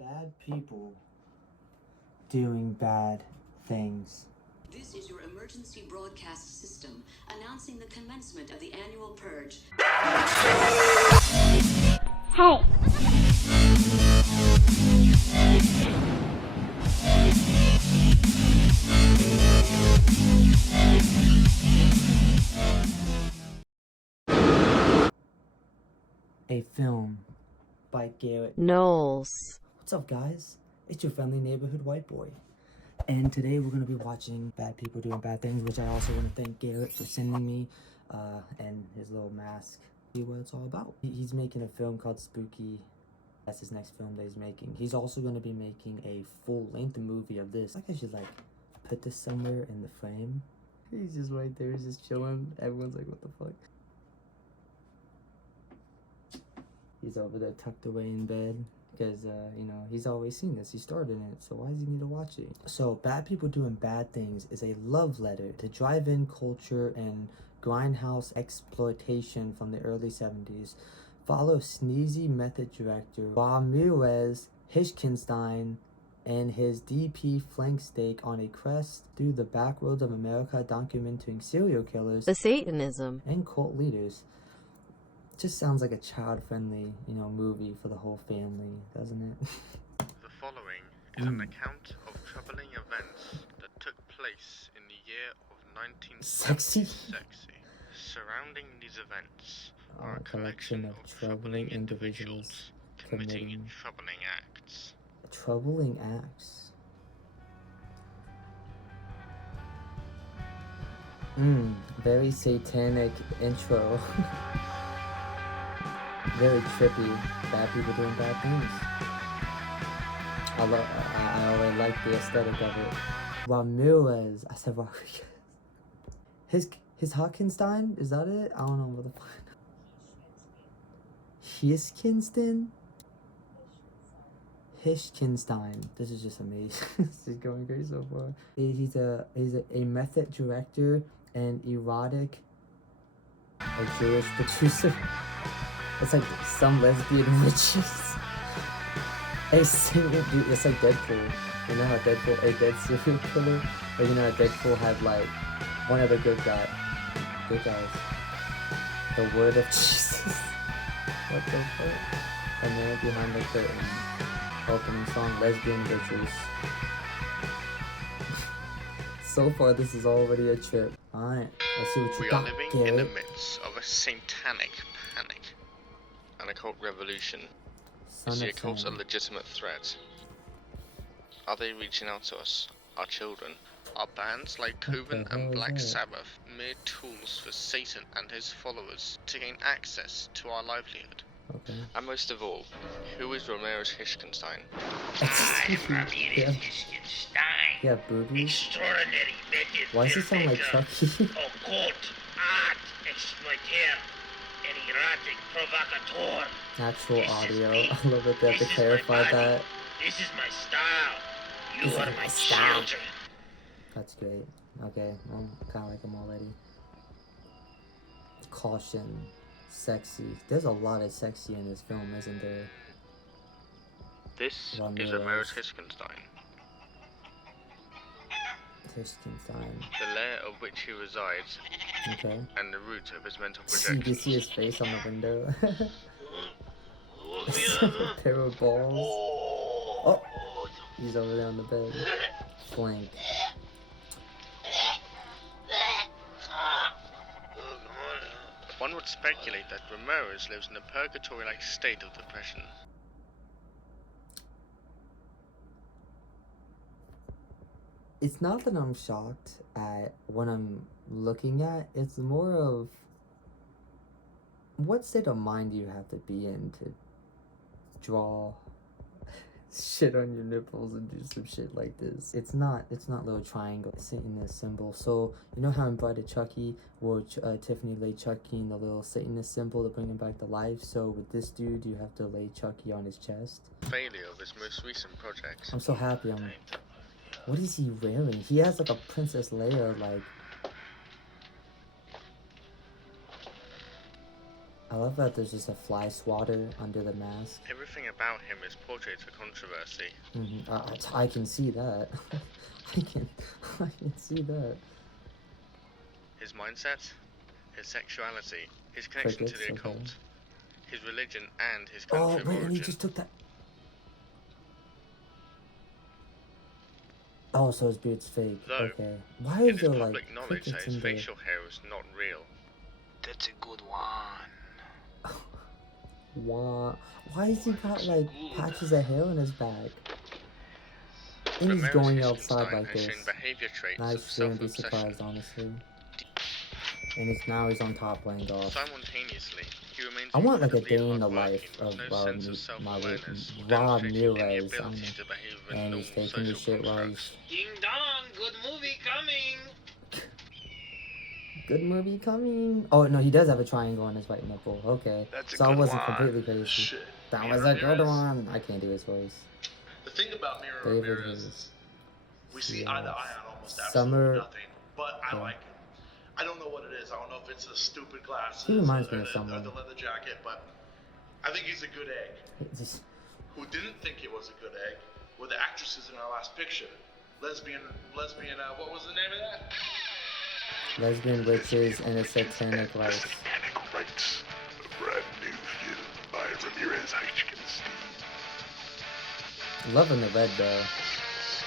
Bad people doing bad things. This is your emergency broadcast system announcing the commencement of the annual purge. Hey. A film by Garrett Knowles. What's up, guys? It's your friendly neighborhood white boy. And today we're going to be watching Bad People Doing Bad Things, which I also want to thank Garrett for sending me, and his little mask. See what it's all about. He's making a film called Spooky. That's his next film that he's making. He's also going to be making a full-length movie of this. I should, put this somewhere in the frame. He's just right there. He's just chilling. Everyone's like, what the fuck? He's over there tucked away in bed. Because, he's always seen this. He starred in it, so why does he need to watch it? So, Bad People Doing Bad Things is a love letter to drive-in culture and grindhouse exploitation from the early 70s. Follow sneezy method director Ramirez Hishkenstein and his DP flank steak on a quest through the back roads of America, documenting serial killers, The Satanism, and cult leaders. Just sounds like a child-friendly, movie for the whole family, doesn't it? The following is an account of troubling events that took place in the year of 1970'SEXY. Surrounding these events are a collection of troubling individuals committing troubling acts. Troubling acts. Very satanic intro. Very trippy. Bad people doing bad things. I already like the aesthetic of it. Ramirez. I said Rodriguez. His Hockenstein? Is that it? I don't know what the fuck. Hishkenstein. This is just amazing. This is going great so far. He's a method director and erotic, a Jewish producer. It's like some lesbian witches. A single dude. It's like Deadpool. You know how Deadpool, a dead serial killer? Or you know how Deadpool had one of the good guys. The word of Jesus. What the fuck? And then behind the curtain, opening song, lesbian witches. So far, this is already a trip. Alright, let's see what you got, We are living Garrett. in the midst of a satanic panic. An occult revolution. Is the occult a legitimate threat? Are they reaching out to us, our children? Are bands like Coven and Black Sabbath mere tools for Satan and his followers to gain access to our livelihood? Okay. And most of all, who is Ramirez Hishkenstein? I'm Ramirez Hishkenstein. Yeah, boobies. Extraordinary method. Why does it sound like Chucky? Occult, art, exploiter, and erotic provocateur. Actual audio. I love it. They have to clarify that. This is my style. You This are is my my style. children. That's great. Okay, I kind of like them already. Caution. Sexy. There's a lot of sexy in this film, isn't there? This is Ramirez. Ramirez Hishkenstein, Hishkenstein. the lair of which he resides, Okay. and the root of his mental So you can see his projections. face on the window. A pair of balls. Oh! He's over there on the bed. Flank. One would speculate that Ramirez lives in a purgatory-like state of depression. It's not that I'm shocked at what I'm looking at. It's more of what state of mind do you have to be in to draw shit on your nipples and do some shit like this. It's not little triangle Satanist symbol. So you know how in Bride of Chucky where Tiffany laid Chucky in the little Satanist symbol to bring him back to life? So with this dude you have to lay Chucky on his chest. Failure of his most recent project. I'm so happy. What is he wearing? He has like a Princess Leia love that there's just a fly swatter under the mask. Everything about him is portrayed to controversy. I can see that. I can see that. His mindset, his sexuality, his connection to the occult, his religion, and his country of origin. And he just took that. Oh, so his beard's fake. Though, okay. Why it is is there public knowledge that his facial hair is not real. That's a good one. Why has he got like patches of hair on his back? And he's Ramirez going outside Hichtenstein like has this. shown behavior traits I of shouldn't be self-obsession. surprised, honestly. And now he's on top playing golf. Simultaneously, he remains I want like a incredibly day in the hardworking, life of with no sense of self-awareness, or Rob demonstrating any Neal's, ability to behave within and he's normal taking the social shit while constructs. Ding dong, good movie coming. Good movie coming. Oh no, he does have a triangle on his right nipple. Okay, That's a so I good wasn't one. completely crazy. Shit. That Mira was a good Ramirez. one. I can't do his voice. The thing about Mira David Ramirez Hayes. is we see Yes. eye to eye on almost Summer- absolutely nothing, but I Yeah. like him. I don't know what it is. I don't know if it's the stupid glasses He reminds or, me of someone. or the leather jacket, but I think he's a good egg. Just Who didn't think it was a good egg were the actresses in our last picture. Lesbian, what was the name of that? lesbian witches and a satanic rites. Satanic Rites, a brand new film by Ramirez Hichtenstein. Loving the red though.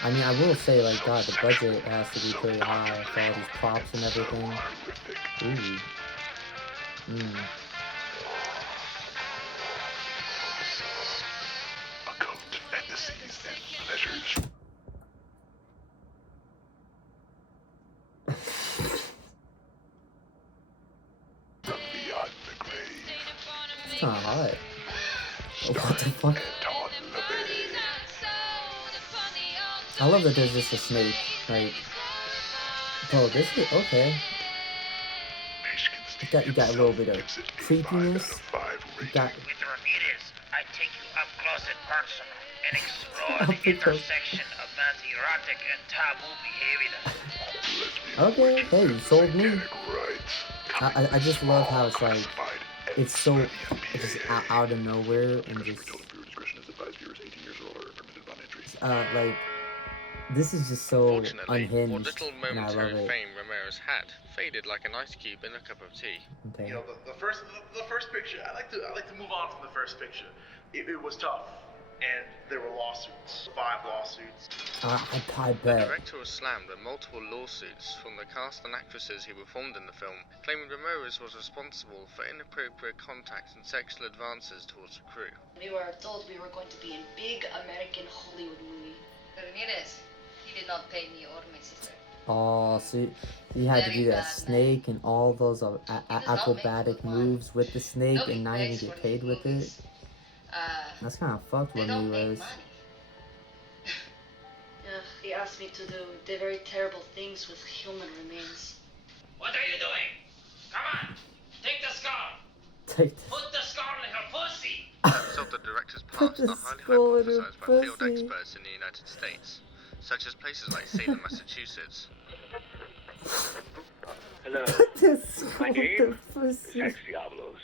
I mean, I will say, like, God, the budget has to be pretty high for all these props and everything. Horrific. Ooh. Occult fantasies and pleasures. From beyond the grave. It's kinda hot. What the fuck? Anton LaVey. I love that there's just a snake. Like, bro, this is okay. Hichtenstein You got a little bit of gives it a creepiness. 5 out of 5 You rating. got With Ramirez, I take you up close and personal and explore Up the close. intersection of man's erotic and taboo behavior. okay. Hey, you sold me. Satanic Rites. I just love how it's like Classified it's so MPAA. it's just out of nowhere and just Total viewer discretion is advised. Viewers 18 years or older are permitted upon entry. like this is just so Fortunately, what unhinged, little and I love momentary it. fame Ramirez had faded like an ice cube in a cup of tea. Okay. You know, the first picture. I like to move on from the first picture. It was tough, and there were lawsuits. 5 lawsuits. I The bet. director was slammed with multiple lawsuits from the cast and actresses who performed in the film, claiming Ramirez was responsible for inappropriate contact and sexual advances towards the crew. We were told we were going to be in big American Hollywood movie. Ramirez, he did not pay me or my sister. Oh, so he had to Very do that bad, snake and all those not acrobatic make good moves with the snake Nobody and not pays even for get paid these with it. movies. That's kind of fucked They with don't me, make was. money. He asked me to do the very terrible things with human remains. What are you doing? Come on, take the scar. Take this. Put the scar in her pussy. Episodes of the director's Put past the are highly skull in her hypothesized by field pussy. experts in the United States, such as places like Salem, Massachusetts. Hello, Put this skull in name her pussy. Ex Diablos.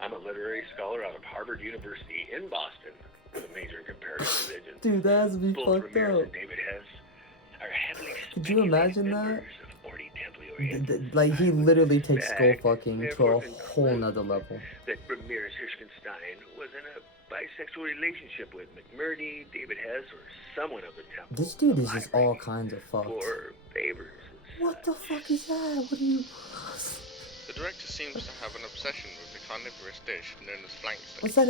I'm a literary scholar out of Harvard University in Boston with a major in comparative religion. Dude, that has to be Both fucked Ramirez up. and David Hess are heavily Could you imagine speculated that? members of Ordo Templi Orientis. Like, he literally takes skull Fact, fucking to a therefore whole conclude nother level. That Ramirez Hichtenstein was in a bisexual relationship with McMurdy, David Hess, or someone of the temple. This dude is of just high all rank kinds of fucked. for favors. and What the such. fuck is that? What are you... The director seems to have an obsession with the carnivorous dish known as flank steak. What's that?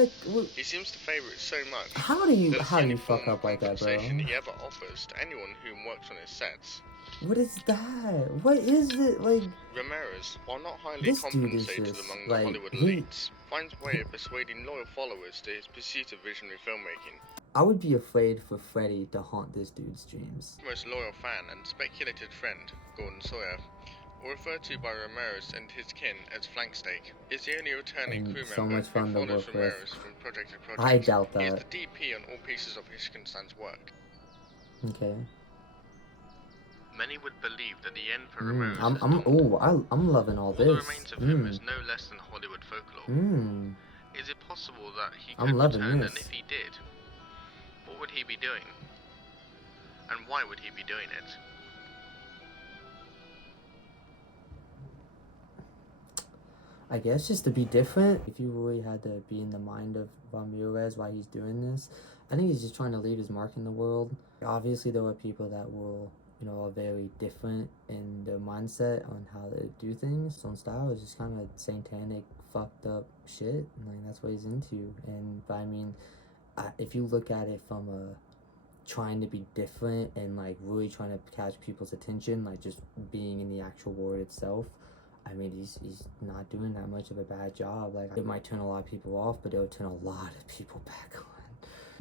He seems to favour it so much How do you that it's how the do only you fuck form of up like that, bro? compensation he ever offers to anyone who works on his sets. What is that? What is it? Like, Ramirez, while not highly This dude is compensated just, among the like, Hollywood he- elites, finds a way of persuading loyal followers to his pursuit of visionary filmmaking. I would be afraid for Freddy to haunt this dude's dreams. Most loyal fan and speculated friend, Gordon Sawyer, or referred to by Ramirez and his kin as Flank Steak, is the only returning And crew so member much fun who to follows work with. Ramirez from project to project. I doubt He is that. the DP on all pieces of Hichtenstein's work. Okay. Many would believe that the Emperor Rose I'm loving all the this. remains of him is no less than Hollywood folklore. Is it possible that he I'm could loving return, this. and if he did, what would he be doing? And why would he be doing it? I guess just to be different. If you really had to be in the mind of Ramirez while he's doing this, I think he's just trying to leave his mark in the world. Obviously, there are people that will, are very different in their mindset on how they do things. His own style is just kind of satanic, fucked up shit. Like, that's what he's into. And, but I mean, if you look at it from a trying to be different and, like, really trying to catch people's attention, like, just being in the actual word itself, I mean, he's not doing that much of a bad job. Like, it might turn a lot of people off, but it'll turn a lot of people back on.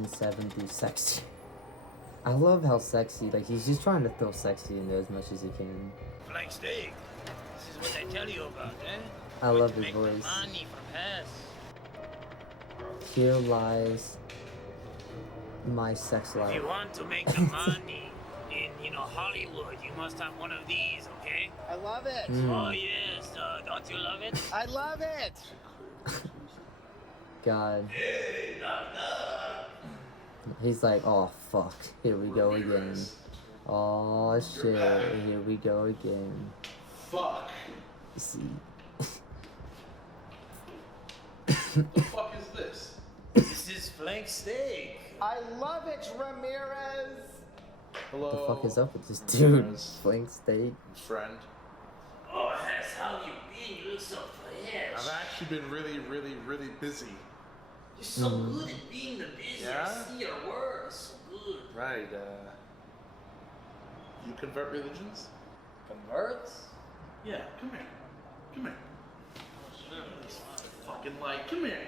1970'SEXY. I love how sexy, like, he's just trying to throw sexy in there as much as he can. Flank steak. This is what they tell you about, eh? I love his voice. Money from Hess. Here lies my sex life. If you want to make the money in, Hollywood, you must have one of these, okay? I love it. Oh, yes. Don't you love it? I love it. God. He's like, oh, fuck. Here we go again. Oh, shit. Here we go again. Fuck. See. What the fuck is this? This is flank steak. I love it, Ramirez. Hello. What the fuck is up with this dude? Flank steak. Friend. Oh, Hess, how you been? You look so fresh. I've actually been really, really, really busy. You're so good at being the busy. Yeah? I see your work. It's so good. Right, you convert religions? Converts? Yeah, come here. Come here. Fucking come here.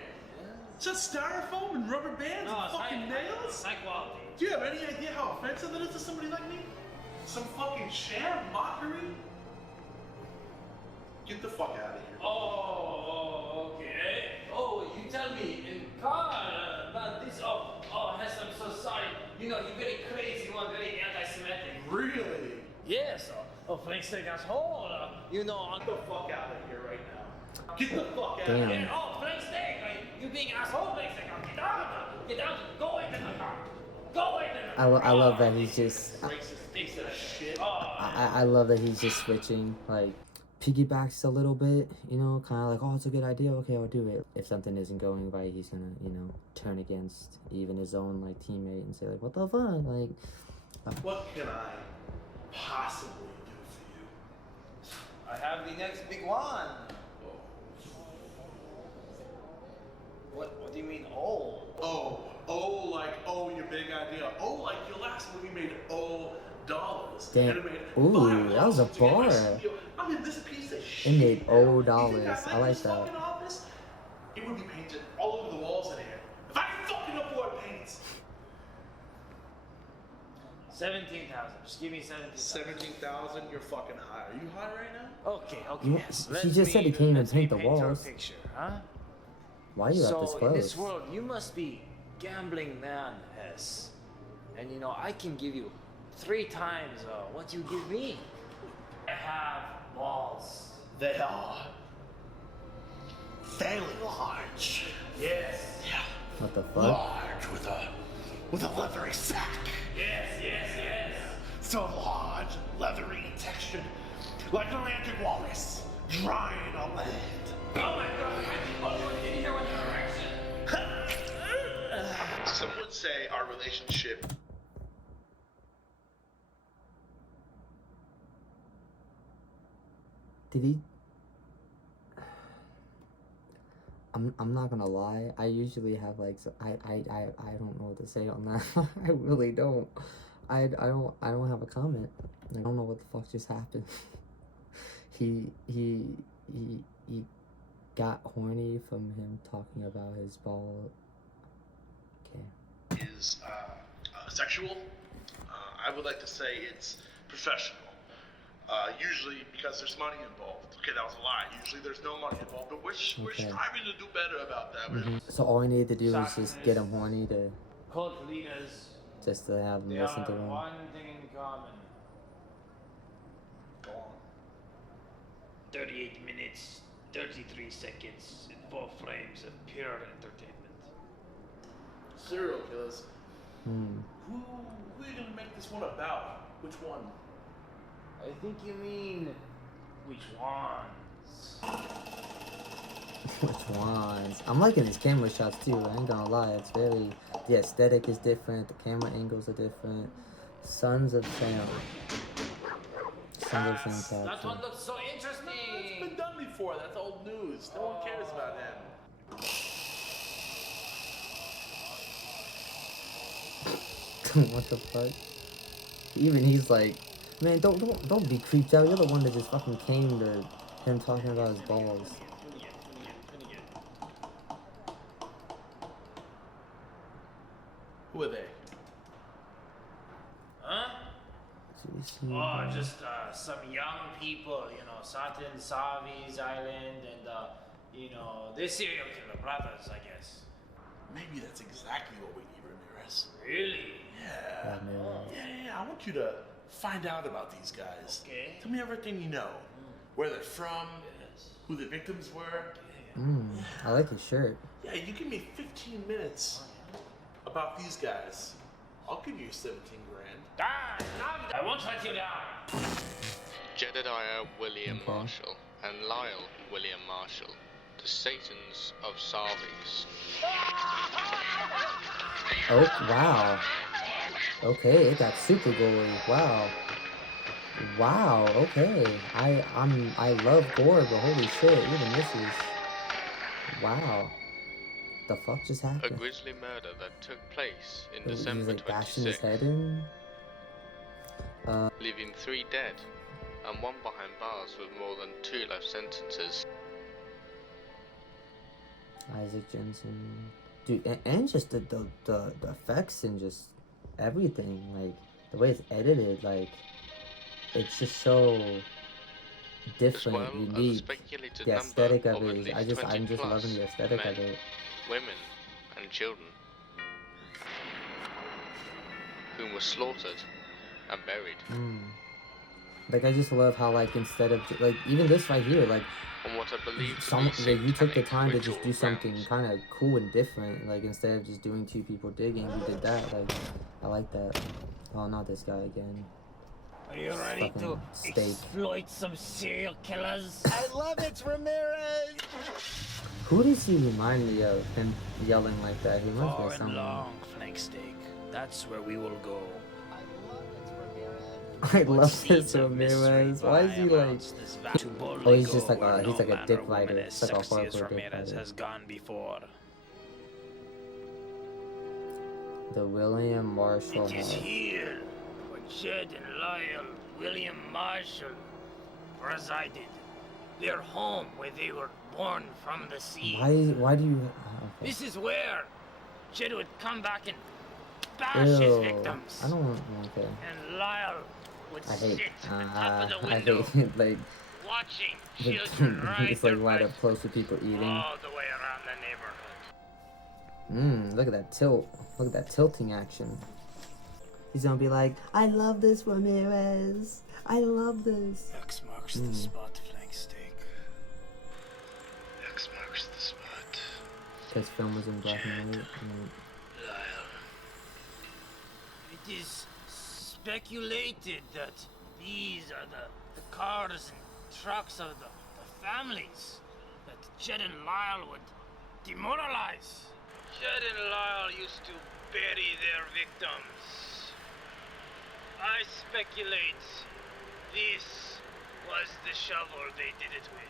It's just styrofoam and rubber bands and fucking nails? High quality. Do you have any idea how offensive that is to somebody like me? Some fucking sham mockery? Get the fuck out of here. Oh, okay. Oh, you tell me in car about this. Oh, Hess, I'm so sorry. You're very crazy one, very anti-Semitic. Really? Yes. Oh, flank steak asshole. Get the fuck out of here right now. Get the fuck out Damn. of here. Oh, flank steak. You being asshole, flank steak. Get out. Get out. Go into the car. Go into the car. I love that he's just. Racist piece of shit. I love that he's just switching, like, piggybacks a little bit, kind of like, oh, it's a good idea, okay, I'll do it. If something isn't going right, he's gonna, turn against even his own, like, teammate and say, like, what the fuck, like... What can I possibly do for you? I have the next big one. What do you mean, oh? Oh, your big idea. Oh, like your last movie made $dollars. Damn. And it made Ooh, that was a $5 to get my bar. studio. I mean, this piece of shit. It made You $0. think I like this that. fucking office? It would be painted all over the walls in here. If I can fucking afford paint. 17,000. Just give me 17,000. 17,000, you're fucking high. Are you high right now? Okay. You- Yes. he just said he can't even paint the our walls. Picture, huh? Why are you at this So in this close? world, you must be gambling man, Hess. And I can give you 3 times what you give me. I have balls. They are fairly large. Yes. Yeah. What the fuck? Large with a leathery sack. Yes. So large, leathery, and textured, like an Atlantic walrus, drying on land. Oh my God! I didn't hear what direction. Some would say our relationship. Did he? I'm not gonna lie. I usually have like I don't know what to say on that. I really don't. I don't have a comment. I don't know what the fuck just happened. he got horny from him talking about his ball. Okay. Is sexual. I would like to say it's professional. Usually because there's money involved. Okay, that was a lie. Usually there's no money involved, but we're striving to do better about that. So all we need to do is just get him horny to Cult leaders. just to have him They listen all to have him. one thing in common. long? 38 minutes, 33 seconds, and 4 frames of pure entertainment. Serial killers. Hmm. Who are you gonna make this one about? Which one? I think you mean which ones? Which ones? I'm liking these camera shots too. I ain't gonna lie. It's very, the aesthetic is different. The camera angles are different. Sons of Sam. Sons of Sam That capture. one looks so interesting. It's been done before. That's old news. No one cares about him. What the fuck? Even he's like, man, don't be creeped out. You're the one that just fucking came to him talking about his balls. Who are they? Huh? Oh, just some young people, you know, Satin Savi's Island, and they're serial killer brothers, I guess. Maybe that's exactly what we need, Ramirez. Really? Yeah. Yeah, I want you to find out about these guys. Okay. Tell me everything you know. Where they're from, who the victims were. I like his shirt. Yeah, you give me 15 minutes about these guys. I'll give you 17 grand. I won't let you down. Jedediah William Marshall and Lyle William Marshall, the Satans of Sarvis. Oh, wow. Okay, it got super gory. Wow. Wow, okay. I love gore, but holy shit, even this is... Wow. The fuck just A happened? grisly murder that took place in He was December like bashing his 26th, head in? leaving 3 dead and 1 behind bars with more than 2 life sentences. Isaac Jensen. Dude, and just the effects and just everything, like the way it's edited, like it's just so different, As well as a unique. speculated The aesthetic number of of it, at is, least I'm 20 just plus loving the aesthetic men, of it. women and children whom were slaughtered and buried. Like I just love how like instead of like even this right here, like On what I believe to some be like, you took the satanic time to just ritual do something grounds. kind of cool and different. Like instead of just doing 2 people digging, you did that. Like I like that. Oh, not this guy again. Are you ready to Fucking steak. exploit some serial killers? I love it, Ramirez! Who does he remind me of? Him yelling like that. He reminds me Far of and someone. long, flank steak. That's where we will go. I love this Ramirez. Why is he like? Oh, he's just like he's like a dick writer. It's like a hardcore dick Ramirez writer. has gone before. The William Marshall It is House. here where Jed and Lyle William Marshall resided. Their home where they were born from the sea. Why do you? Okay. This is where Jed would come back and bash his Ew. victims. I don't want. Okay. And Lyle would I sit hate. at the top of the I window hate it. Like watching children ride it's their like right bikes up close to people eating. all the way around the neighborhood. Look at that tilt. Look at that tilting action. He's gonna be like, I love this Ramirez. I love this. X marks the spot, flank steak. X marks the spot. His film was in black and white. Lyle. It is speculated that these are the cars and trucks of the families that Jed and Lyle would demoralize. Jed and Lyle used to bury their victims. I speculate this was the shovel they did it with.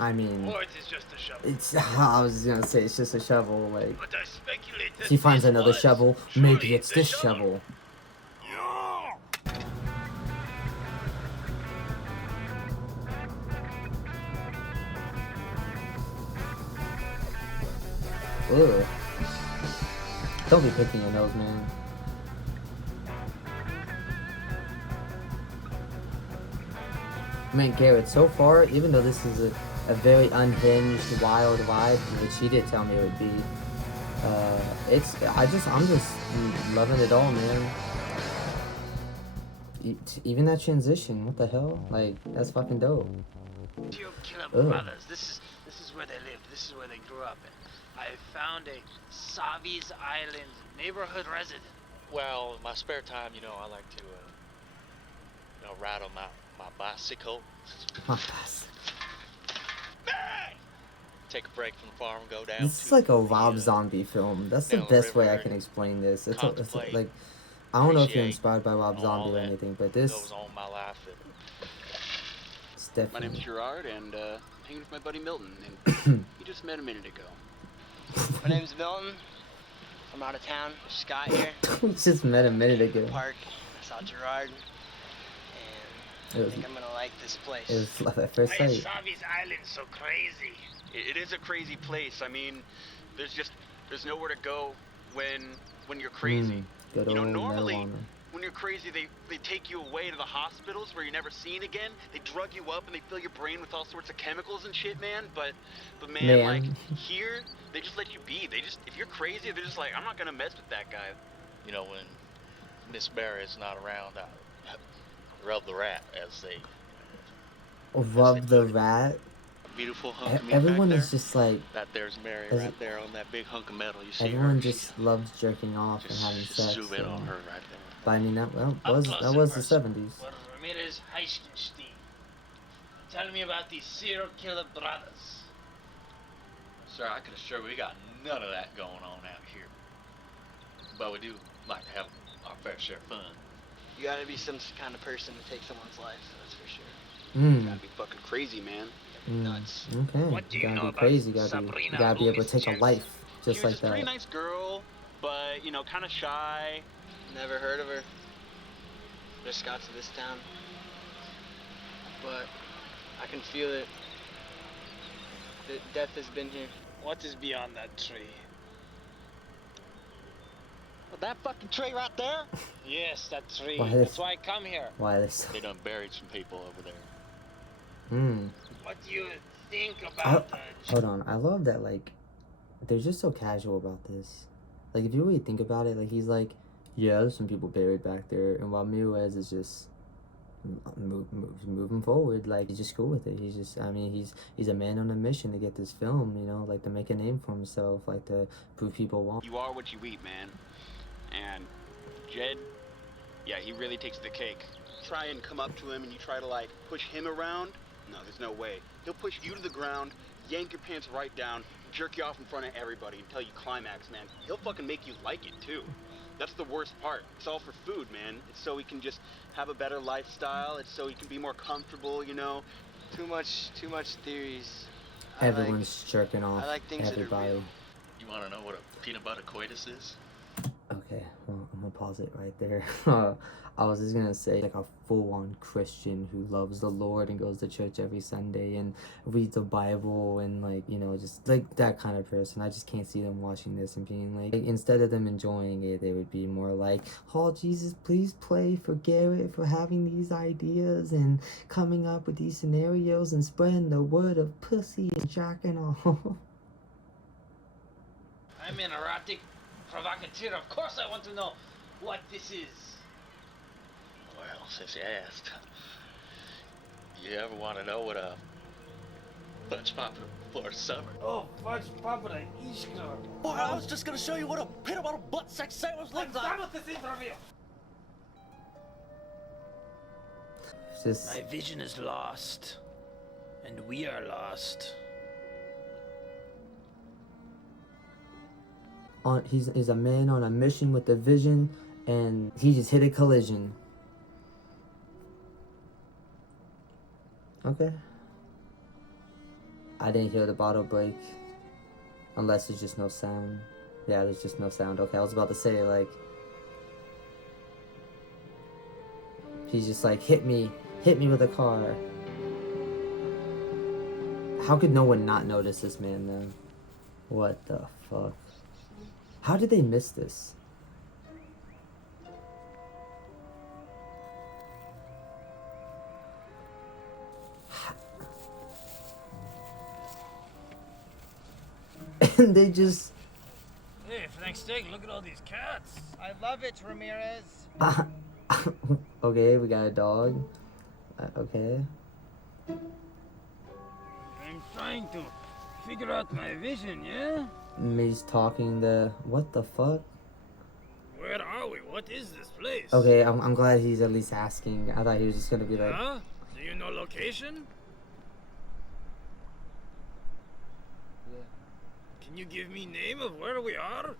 I mean, Or it is just a shovel. it's. I was gonna say it's just a shovel. Like But I speculate that he finds this another was shovel. truly Maybe it's the this shovel. Ugh. Don't be picking your nose, man. Man, Garrett, so far, even though this is a very unhinged, wild ride, which he did tell me it would be, I'm just loving it all, man. Even that transition, what the hell? Like, that's fucking dope. Serial killer Ugh. brothers. This is where they lived. This is where they grew up. And I found a Savi's Island neighborhood resident. Well, in my spare time, I like to, ride on my bicycle. My best. Take a break from the farm, go down. This is like a Rob Zombie film. That's the best way I can explain this. It's like, I don't know if you're inspired by Rob Zombie or anything, but this goes on my life. It's definitely. My name's Gerard, and I'm hanging with my buddy Milton, and you just met a minute ago. My name's Milton. I'm out of town. Scott here. We just met a minute ago. Park. I saw Gerard, and I think I'm gonna like this place. It was love at first Why is sight. Savi's Island so crazy? It is a crazy place. I mean, there's nowhere to go when you're crazy. Good old Normally, marijuana. when you're crazy, they take you away to the hospitals where you're never seen again. They drug you up and they fill your brain with all sorts of chemicals and shit, man. But man, like here, they just let you be. If you're crazy, they're just like, I'm not gonna mess with that guy. When Miss Barrett's not around, I rub the rat, as they. Rub the rat. Beautiful hunk of meat Everyone back is there. just like. That there's Mary right there on that big hunk of metal. You see Everyone her? just loves jerking off and having sex. Zoom in on her right there. But I mean, that was the 70s. Well, Ramirez Heisenstein. Tell me about these serial killer brothers. Sir, I can assure we got none of that going on out here. But we do like to have our fair share of fun. You gotta be some kind of person to take someone's life, that's for sure. You gotta be fucking crazy, man. Nuts. Okay. What do you gotta know be about crazy. You Sabrina gotta be able to take a Loomis life just She was like just a pretty that. nice girl, but kind of shy. Never heard of her. There's Scots of this town. But I can feel it. The death has been here. What is beyond that tree? That fucking tree right there? Yes, that tree. Why That's this- why I come here. Why this? They done buried some people over there. What do you think about that? Hold on. I love that, like, they're just so casual about this. Like, if you really think about it, like, he's like, yeah, there's some people buried back there. And while Ramirez is just moving forward, like, he's just cool with it. He's just, I mean, he's a man on a mission to get this film, like, to make a name for himself, like, to prove people wrong. You are what you eat, man. And Jed, yeah, he really takes the cake. Try and come up to him and you try to, like, push him around. No, there's no way. He'll push you to the ground, yank your pants right down, jerk you off in front of everybody until you climax, man. He'll fucking make you like it, too. That's the worst part. It's all for food, man. It's so he can just have a better lifestyle. It's so he can be more comfortable, Too much theories. Everyone's jerking off. I like things that are everybody. real. You want to know what a peanut butter coitus is? Okay, well, I'm gonna pause it right there. I was just gonna say, like, a full-on Christian who loves the Lord and goes to church every Sunday and reads the Bible and, like, just like that kind of person. I just can't see them watching this and being like, instead of them enjoying it, they would be more like, oh, Jesus, please pray for Garrett for having these ideas and coming up with these scenarios and spreading the word of pussy and jacking off. I'm an erotic provocateur. Of course I want to know what this is. Well, since you asked, you ever want to know what a fudge popper for summer? Oh, fudge popper Ishkar. Boy, I was just gonna show you what a peanut butter butt sex sandwich looks like. Done with this interview. Just My vision is lost, and we are lost. He's a man on a mission with a vision, and he just hit a collision. Okay. I didn't hear the bottle break. Unless there's just no sound. Yeah, there's just no sound. Okay, I was about to say, like, he's just like, hit me with a car. How could no one not notice this man, then? What the fuck? How did they miss this? And they just... Hey, for next steak, look at all these cats. I love it, Ramirez. Okay, we got a dog. Okay. I'm trying to figure out my vision, yeah? He's talking the... What the fuck? Where are we? What is this place? Okay, I'm glad he's at least asking. I thought he was just gonna be like... Huh? Do you know location? Yeah. Can you give me name of where we are?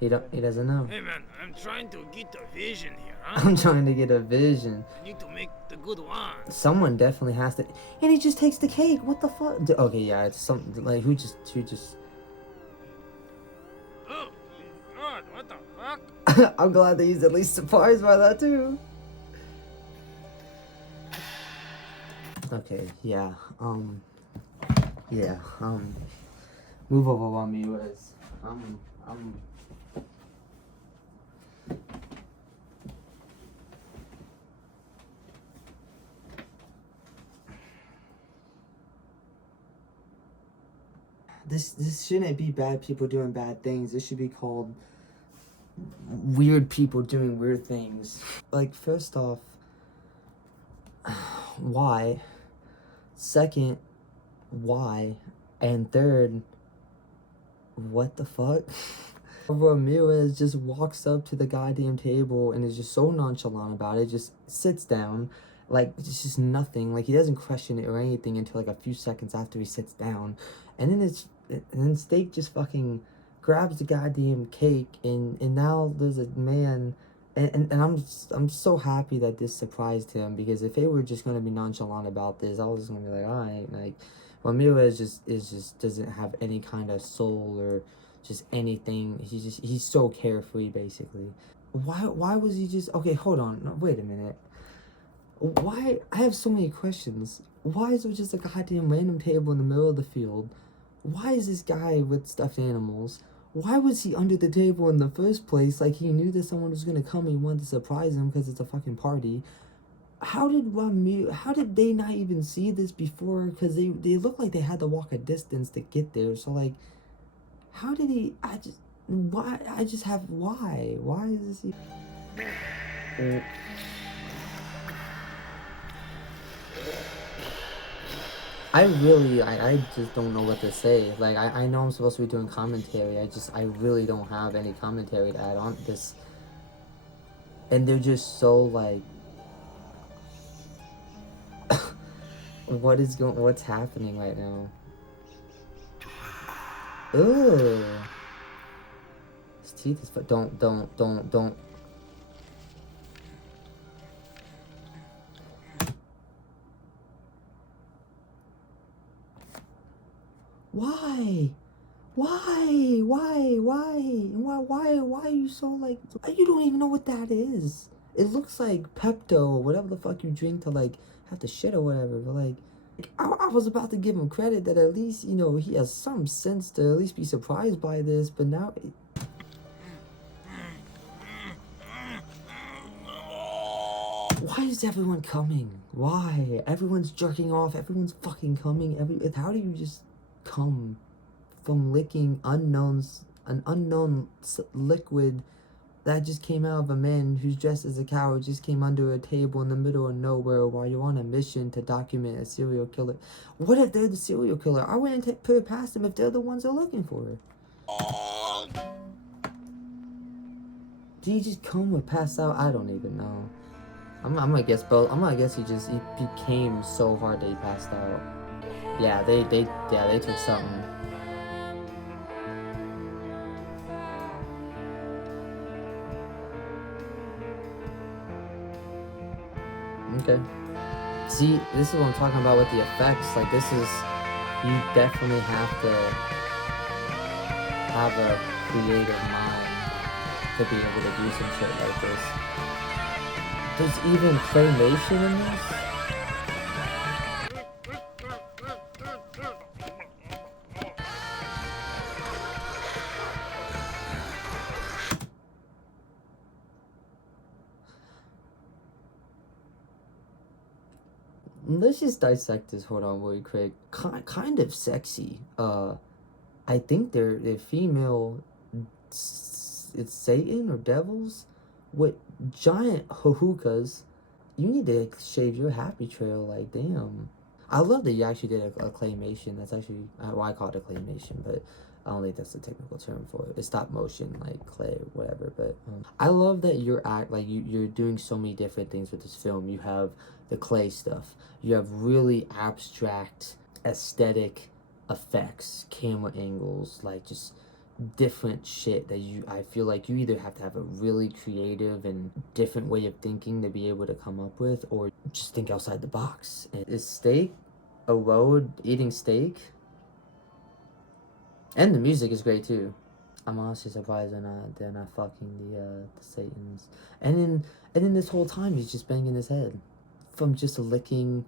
He doesn't know. Hey man, I'm trying to get a vision here, huh? I'm trying to get a vision. I need to make the good one. Someone definitely has to... And he just takes the cake. What the fuck? Okay, yeah, it's something... Like, who just... Oh, God, what the fuck? I'm glad that he's at least surprised by that, too. Okay, yeah, yeah, move over on me, was, This shouldn't be bad people doing bad things. This should be called weird people doing weird things. Like, first off, why? Second, why? And third, what the fuck? Ramirez just walks up to the goddamn table and is just so nonchalant about it, just sits down, like, it's just nothing. Like, he doesn't question it or anything until, like, a few seconds after he sits down. And then Steak just fucking grabs the goddamn cake, and now there's a man... And I'm so happy that this surprised him, because if they were just gonna be nonchalant about this, I was just gonna be like, alright, like, Ramirez just doesn't have any kind of soul or just anything. He's so carefree, basically. Why was he just... Okay, hold on, no, wait a minute. Why... I have so many questions. Why is there just a goddamn random table in the middle of the field? Why is this guy with stuffed animals? Why was he under the table in the first place? Like, he knew that someone was gonna come and he wanted to surprise him because it's a fucking party. How did they not even see this before? Because they look like they had to walk a distance to get there. So, like, how did he... Why is this even... I just don't know what to say. Like, I know I'm supposed to be doing commentary. I really don't have any commentary to add on to this. And they're just so, like... What's happening right now? Ugh. His teeth is... Don't. Why? Why are you so, like... You don't even know what that is. It looks like Pepto or whatever the fuck you drink to, like, have to shit or whatever. But, like, I was about to give him credit that at least, you know, he has some sense to at least be surprised by this. But now... Why is everyone coming? Why? Everyone's jerking off. Everyone's fucking coming. How do you just come from licking an unknown liquid that just came out of a man who's dressed as a coward, just came under a table in the middle of nowhere while you're on a mission to document a serial killer? What if they're the serial killer? I wouldn't put it past them if they're the ones they're looking for. Did he just come or pass out? I don't even know. I'm gonna guess both. I'm gonna guess he became so hard that he passed out. Yeah, they took something. Okay. See, this is what I'm talking about with the effects. Like, this is... You definitely have to have a creative mind to be able to do some shit like this. There's even claymation in this? Let's just dissect this. Hold on, really quick. Kind of sexy. I think they're female it's Satan or devils with giant hookahs. You need to shave your happy trail. Like, damn. I love that you actually did a claymation. That's actually, well, I call it a claymation, but I don't think that's the technical term for it. It's stop motion, like clay or whatever. But I love that you're doing so many different things with this film. You have the clay stuff. You have really abstract, aesthetic effects, camera angles, like just different shit that I feel like you either have to have a really creative and different way of thinking to be able to come up with, or just think outside the box. And is steak a road eating steak? And the music is great too. I'm honestly surprised they're not fucking the Satans. And then this whole time he's just banging his head from just licking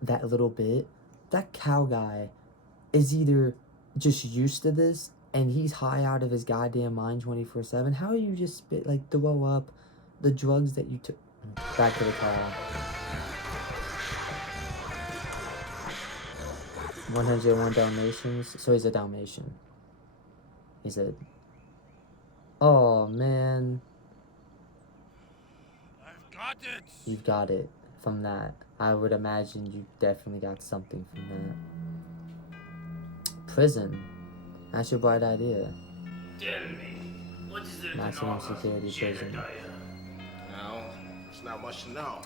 that little bit. That cow guy is either just used to this and he's high out of his goddamn mind 24/7. How are you just spit like throw up the drugs that you took? Back to the car. 101 Dalmatians. So he's a Dalmatian. He said, "Oh man, I've got it. You've got it from that. I would imagine you definitely got something from that. Prison. That's your bright idea. Tell me, what is there Maximum security prison. No, it's not much to know.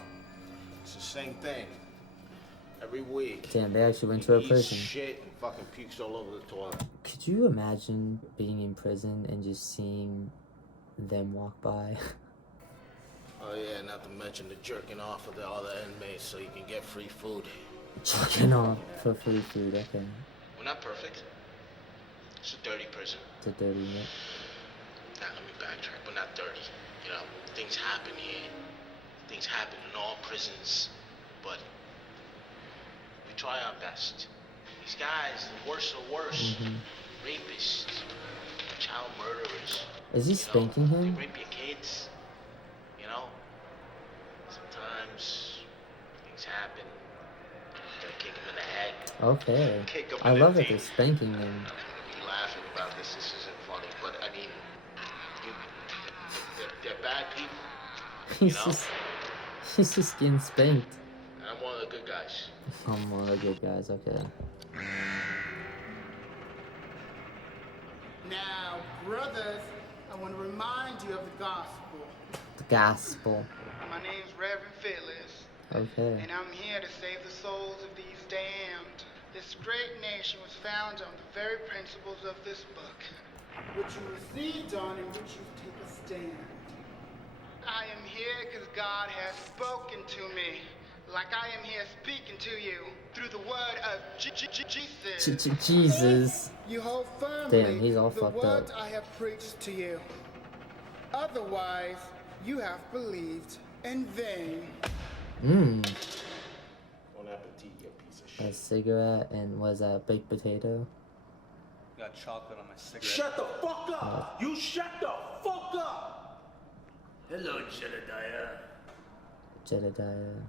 It's the same thing. Every week. Damn, they actually went to a prison. Shit and fucking pukes all over the toilet. Could you imagine being in prison and just seeing them walk by? Oh yeah, not to mention the jerking off of the other inmates so you can get free food. Jerking off for free food, okay. We're not perfect. It's a dirty prison. It's a dirty unit. Now let me backtrack, but not dirty. You know, things happen here. Things happen in all prisons, but we try our best. These guys, the worst of the worst, rapists, child murderers. Is he spanking him? They rape your kids. You know, sometimes things happen. You gotta kick them in the head. Okay. Kick 'em I in love the that they're teeth. spanking him. You're laughing about this. This isn't funny, but I mean, they're bad people. He's just getting spanked. And I'm one of the good guys. I'm one of the good guys, okay. Now, brothers, I want to remind you of the gospel. The gospel. My name's Reverend Phyllis. Okay. And I'm here to save the souls of these damned. This great nation was founded on the very principles of this book, which you received on and which you take a stand. I am here because God has spoken to me, like I am here speaking to you through the word of Jesus. Jesus. You hold firmly Damn, he's all the fucked words up. I have preached to you. Otherwise, you have believed in vain. Bon appetit, you piece of shit. A cigarette and was that baked potato? Got chocolate on my cigarette. Shut the fuck up! You shut the fuck up! Hello, Jedediah. Jedediah.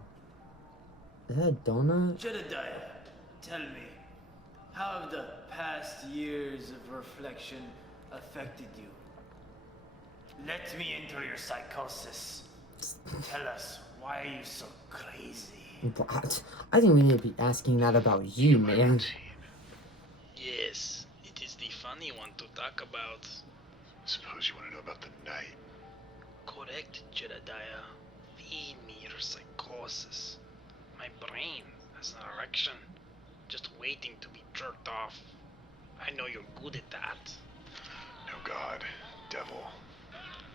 Is that a donut? Jedediah, tell me, how have the past years of reflection affected you? Let me into your psychosis. Tell us, why are you so crazy? I think we need to be asking that about you, man. Yes, it is the funny one to talk about. Suppose you want to know about the night. Correct, Jedediah. Feed me your psychosis. My brain has an erection, just waiting to be jerked off. I know you're good at that. No god, devil,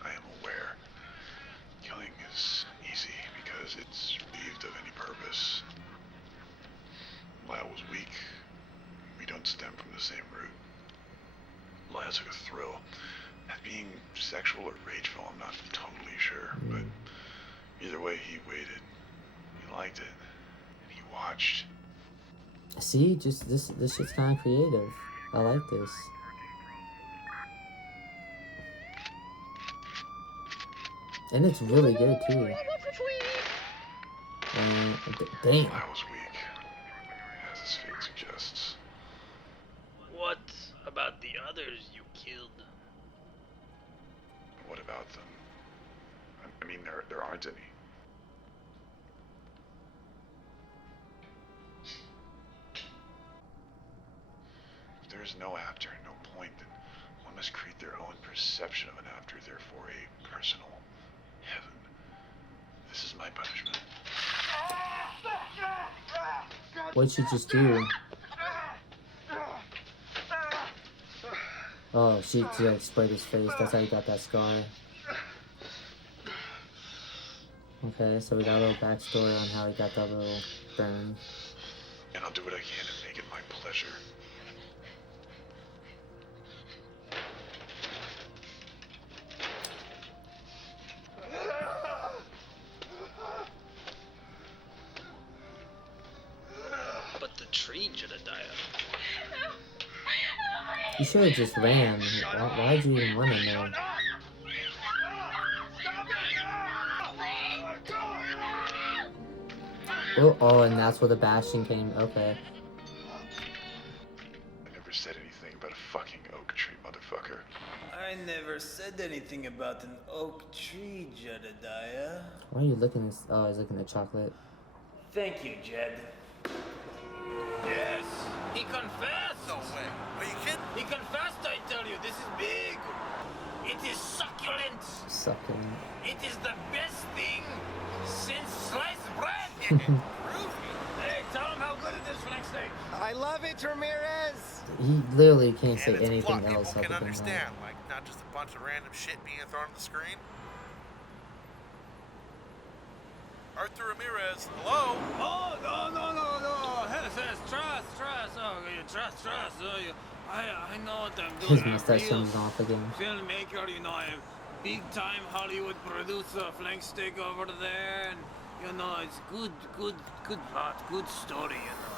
I am aware. Killing is easy because it's relieved of any purpose. Lyle was weak. We don't stem from the same root. Lyle took a thrill. At being sexual or rageful, I'm not totally sure, but either way, he waited. He liked it. And he watched. See, just this shit's kind of creative. I like this. And it's really good too. And damn. Lyle was weak, as his fate suggests. What about the others you killed? What about them? I mean, there aren't any. If there is no after, no point, then one must create their own perception of an after, therefore a personal heaven. This is my punishment. What'd she just do? Oh, she just sprayed his face. That's how he got that scar. Okay, so we got a little backstory on how he got that little burn. And I'll do what I can to make it my pleasure. But the tree Jedediah. You should have just ran. Why'd you even run in there? Oh, and that's where the bashing came. Okay. I never said anything about a fucking oak tree, motherfucker. I never said anything about an oak tree, Jedediah. Why are you licking this? Oh, he's licking the chocolate. Thank you, Jed. Yes, he confessed. No way. Are you kidding? He confessed, I tell you. This is big. It is succulent. Succulent. It is the best thing since sliced bread. Hey, tell him how good it is, Flank Steak. I love it, Ramirez. He literally can't say And it's a anything plot else people other can than understand, that. like not just a bunch of random shit being thrown on the screen. Arthur Ramirez, hello? Oh, no. Trust. Oh, you trust. Oh, I know what I'm doing. His mustache comes off again. Filmmaker, you know, I'm big-time Hollywood producer, Flank Steak over there, and, you know, it's good plot, good story, you know.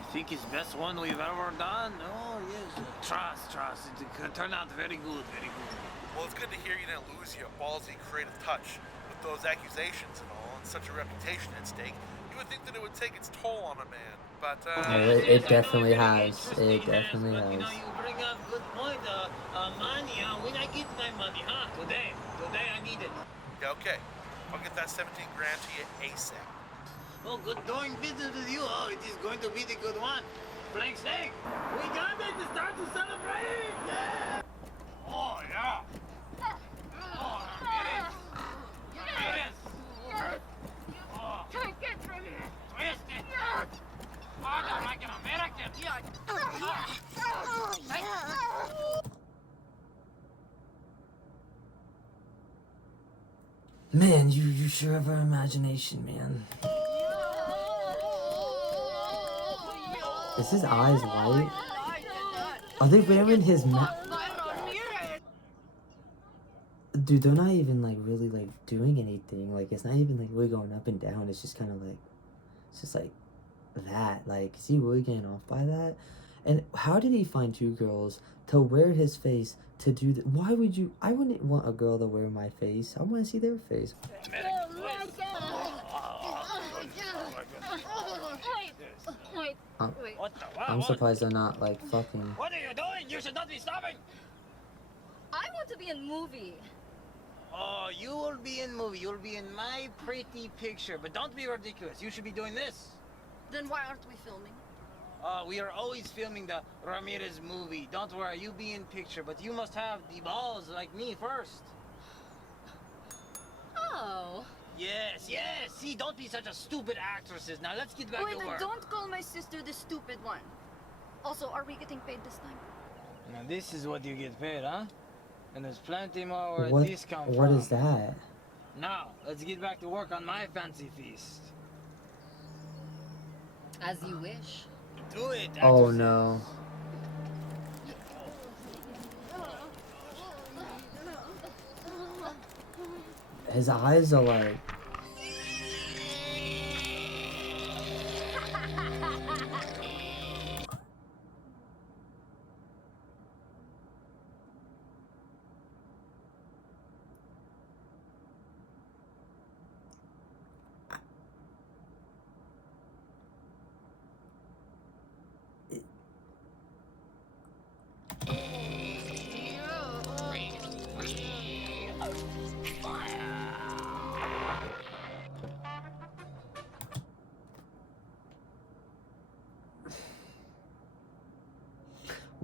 I think it's best one we've ever done. Oh, yes. Trust. It could turn out very good. Well, it's good to hear you didn't lose your ballsy creative touch with those accusations and all, and such a reputation at stake. You would think that it would take its toll on a man, but It definitely has. It definitely But, you know, has. you bring up good point. Money, when I get my money, Today I need it. yeah, okay. I'll get that 17 grand to you ASAP. Oh, good doing business with you. Oh, it is going to be the good one. Flank Steak, we got it to start to celebrate. Yeah. Oh, yeah. Oh, Ramirez. Oh. Get from here. Twist it. Oh, like an American. Man, you sure have an imagination, man. Is his eyes white? Are they wearing his Dude, they're not even like really like doing anything. Like it's not even like really going up and down. It's just kind of like, it's just like that. Like, is he really getting off by that? And how did he find two girls to wear his face to do that? Why would you? I wouldn't want a girl to wear my face. I want to see their face. I'm surprised they're not like fucking. What are you doing? You should not be stopping. I want to be in movie. Oh, you will be in movie. You'll be in my pretty picture. But don't be ridiculous. You should be doing this. Then why aren't we filming? We are always filming the Ramirez movie. Don't worry, you be in picture. But you must have the balls like me first. Oh. Yes. See, don't be such a stupid actress. Now let's get back Wait, to work. don't call my sister the stupid one. Also, are we getting paid this time? Now this is what you get paid, huh? And there's plenty more where What? these come from. What is that? Now, let's get back to work on my fancy feast. As you wish. Do it. Oh actress. no. His eyes are like.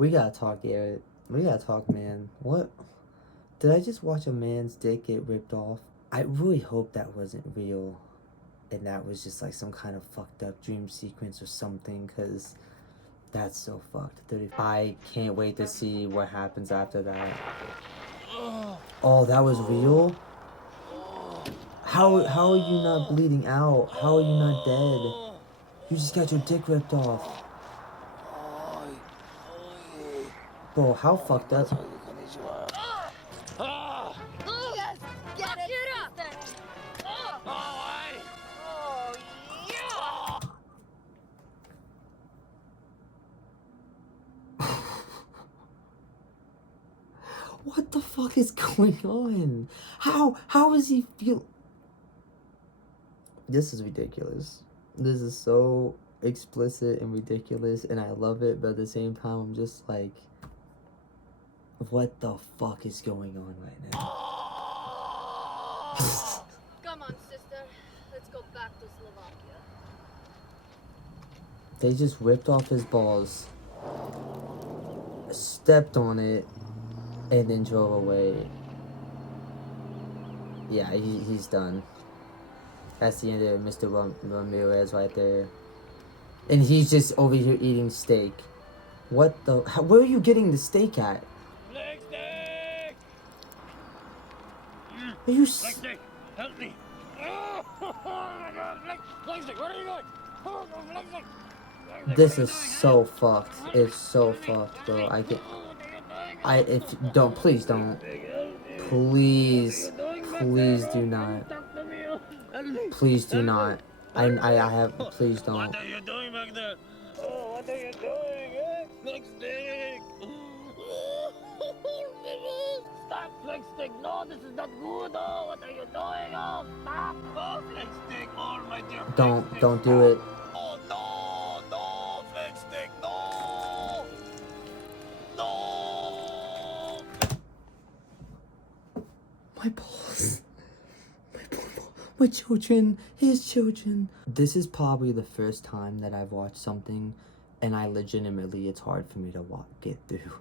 We gotta talk, Garrett. We gotta talk, man. What? Did I just watch a man's dick get ripped off? I really hope that wasn't real. And that was just like some kind of fucked up dream sequence or something, because that's so fucked. I can't wait to see what happens after that. Oh, that was real? How are you not bleeding out? How are you not dead? You just got your dick ripped off. Bro, how fucked up? Yes! Get it! Oh, yeah! What the fuck is going on? How is he feel? This is ridiculous. This is so explicit and ridiculous, and I love it, but at the same time, I'm just like, what the fuck is going on right now? Come on, sister. Let's go back to Slovakia. They just ripped off his balls, stepped on it, and then drove away. Yeah, he's done. That's the end of Mr. Ramirez right there. And he's just over here eating steak. What the? Where are you getting the steak at? Leg steak! Are you? Leg steak, help me! Oh my God! Leg steak, where are you going? Oh, leg steak! This is so fucked. It's so fucked, bro. Please don't. Please do not. Please do not. Please don't. What are you doing back there? Oh, what are you doing? Leg steak! Stop, leg steak! No, this is not good! Oh, what are you doing? Oh, stop! Oh, leg steak! Oh, my dear! Don't do it. Oh, no, leg steak! No! No! My balls. My children. His children. This is probably the first time that I've watched something and it's hard for me to get through.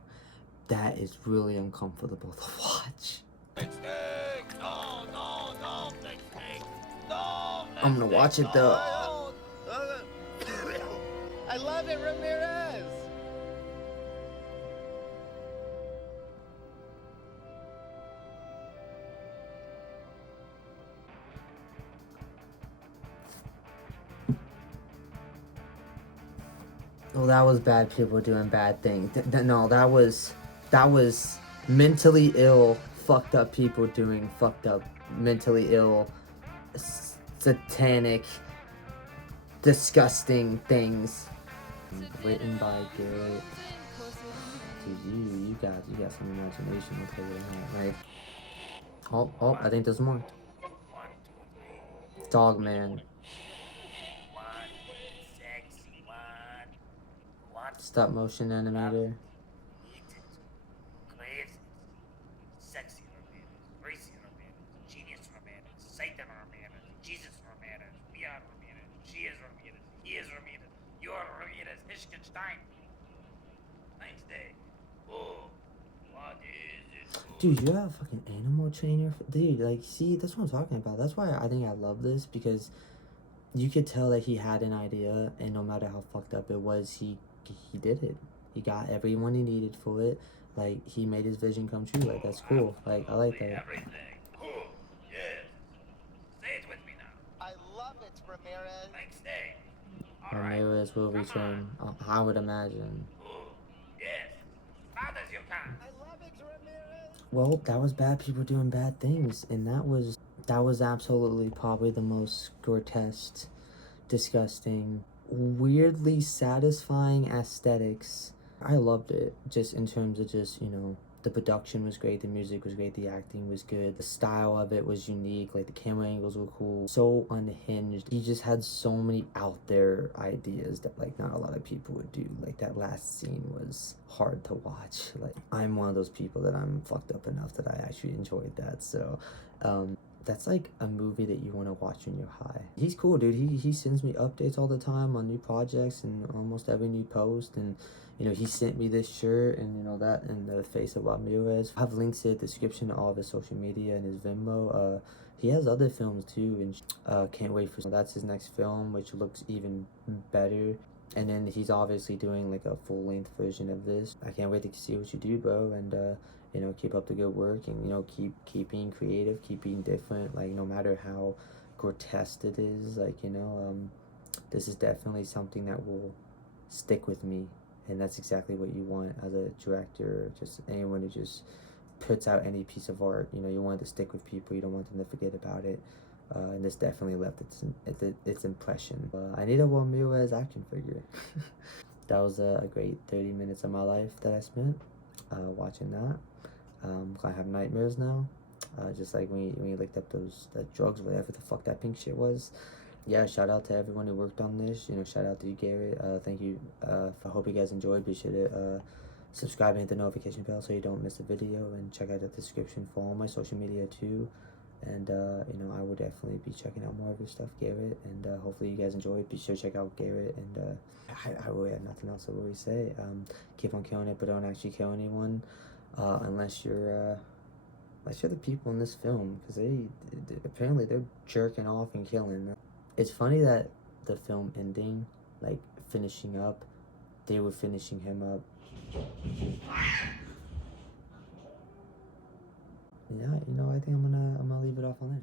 That is really uncomfortable to watch. Leg steak! No, leg steak! No! I'm gonna watch it though. I love it, Ramirez! Oh, that was bad people doing bad things. No, that was mentally ill, fucked up people doing fucked up, mentally ill, satanic, disgusting things. Written by Garrett. Dude, you got some imagination. I'll tell you that. Like, oh, I think there's more. Dog man. Stop motion animator. Sexy Ramirez, racy Ramirez, genius Ramirez, Satan Ramirez, Jesus Ramirez, we are Ramirez, she is Ramirez, he is Ramirez, you are Ramirez, Lichtenstein. Nice day. Oh, what is it? Dude, you have a fucking animal trainer? Dude, like, see, that's what I'm talking about. That's why I think I love this, because you could tell that he had an idea, and no matter how fucked up it was, he did it. He got everyone he needed for it. Like, he made his vision come true. Like, that's cool. Like, I like that. Everything. Oh, yes. Say it with me now. I love it, Ramirez. Next day. Ramirez will return. I would imagine. Yes. Loud as you can. I love it, Ramirez. Well, that was bad people doing bad things, and that was absolutely probably the most grotesque, disgusting, weirdly satisfying aesthetics. I loved it, just in terms of just, you know, the production was great, the music was great, the acting was good, the style of it was unique, like the camera angles were cool, so unhinged. He just had so many out there ideas that like not a lot of people would do. Like that last scene was hard to watch. Like, I'm one of those people that I'm fucked up enough that I actually enjoyed that. So that's like a movie that you want to watch when you're high. He's cool, dude. He sends me updates all the time on new projects and almost every new post. And you know, he sent me this shirt and you know that and the face of Ramirez. I have links in the description to all of his social media and his Venmo. He has other films too, and can't wait for that's his next film, which looks even better. And then he's obviously doing like a full-length version of this. I can't wait to see what you do, bro. And you know, keep up the good work, and you know, keep being creative, keep being different. Like no matter how grotesque it is, like you know, this is definitely something that will stick with me, and that's exactly what you want as a director, just anyone who just puts out any piece of art. You know, you want it to stick with people. You don't want them to forget about it. And this definitely left its impression. I need a Ramirez action figure. That was a great 30 minutes of my life that I spent watching that. I have nightmares now. Just like when you looked up that drugs, whatever the fuck that pink shit was. Yeah, shout out to everyone who worked on this. You know, shout out to you, Garrett. Thank you. I hope you guys enjoyed. Be sure to subscribe and hit the notification bell so you don't miss a video, and check out the description for all my social media too. And you know, I will definitely be checking out more of your stuff, Garrett, and hopefully you guys enjoy. Be sure to check out Garrett, and I really have nothing else to really say. Keep on killing it, but don't actually kill anyone, unless you're the people in this film, because they apparently they're jerking off and killing. It's funny that the film ending, like finishing up, they were finishing him up. Yeah, you know, I think I'm gonna leave it off on there.